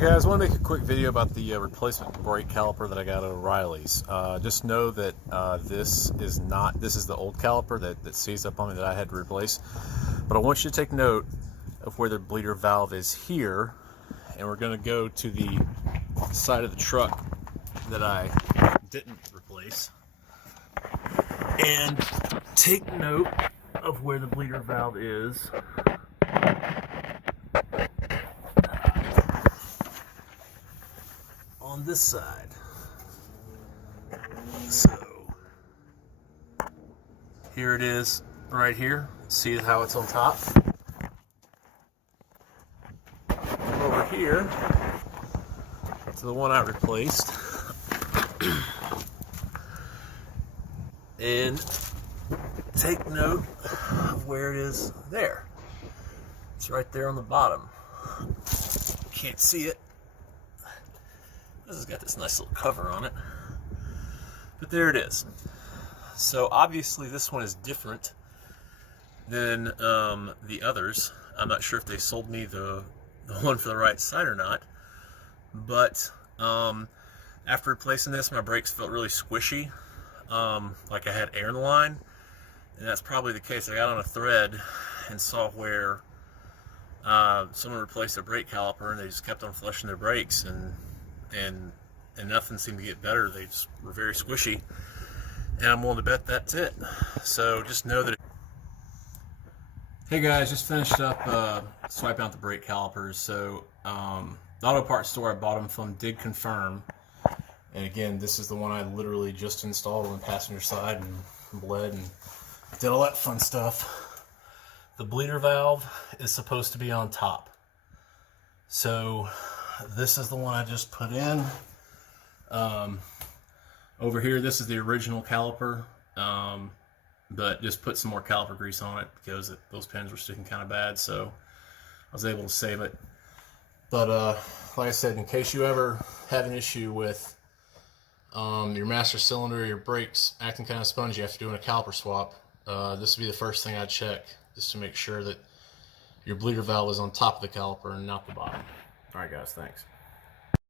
Guys, I want to make a quick video about the replacement brake caliper that I got at O'Reilly's. Just know that this is the old caliper that seized up on me that I had to replace. But I want you to take note of where the bleeder valve is here, and we're going to go to the side of the truck that I didn't replace, and take note of where the bleeder valve is. On this side. So here it is right here. See how it's on top? Over here to the one I replaced. And take note of where it is there. It's right there on the bottom. Can't see it. This has got this nice little cover on it, but there it is. So obviously this one is different than the others. I'm not sure if they sold me the one for the right side or not, but after replacing this, my brakes felt really squishy, like I had air in the line, and that's probably the case. I got on a thread and saw where someone replaced their brake caliper and they just kept on flushing their brakes, and nothing seemed to get better. They just were very squishy, and I'm willing to bet that's it. So just know that. Hey guys, just finished up swiping out the brake calipers. So the auto parts store I bought them from did confirm, and again, this is the one I literally just installed on the passenger side and bled and did all that fun stuff. The bleeder valve is supposed to be on top, so this is the one I just put in. Over here, this is the original caliper, but just put some more caliper grease on it because those pins were sticking kind of bad, so I was able to save it. But like I said, in case you ever have an issue with your master cylinder, your brakes acting kind of spongy after doing a caliper swap, this would be the first thing I'd check, just to make sure that your bleeder valve is on top of the caliper and not the bottom. Alright guys, thanks.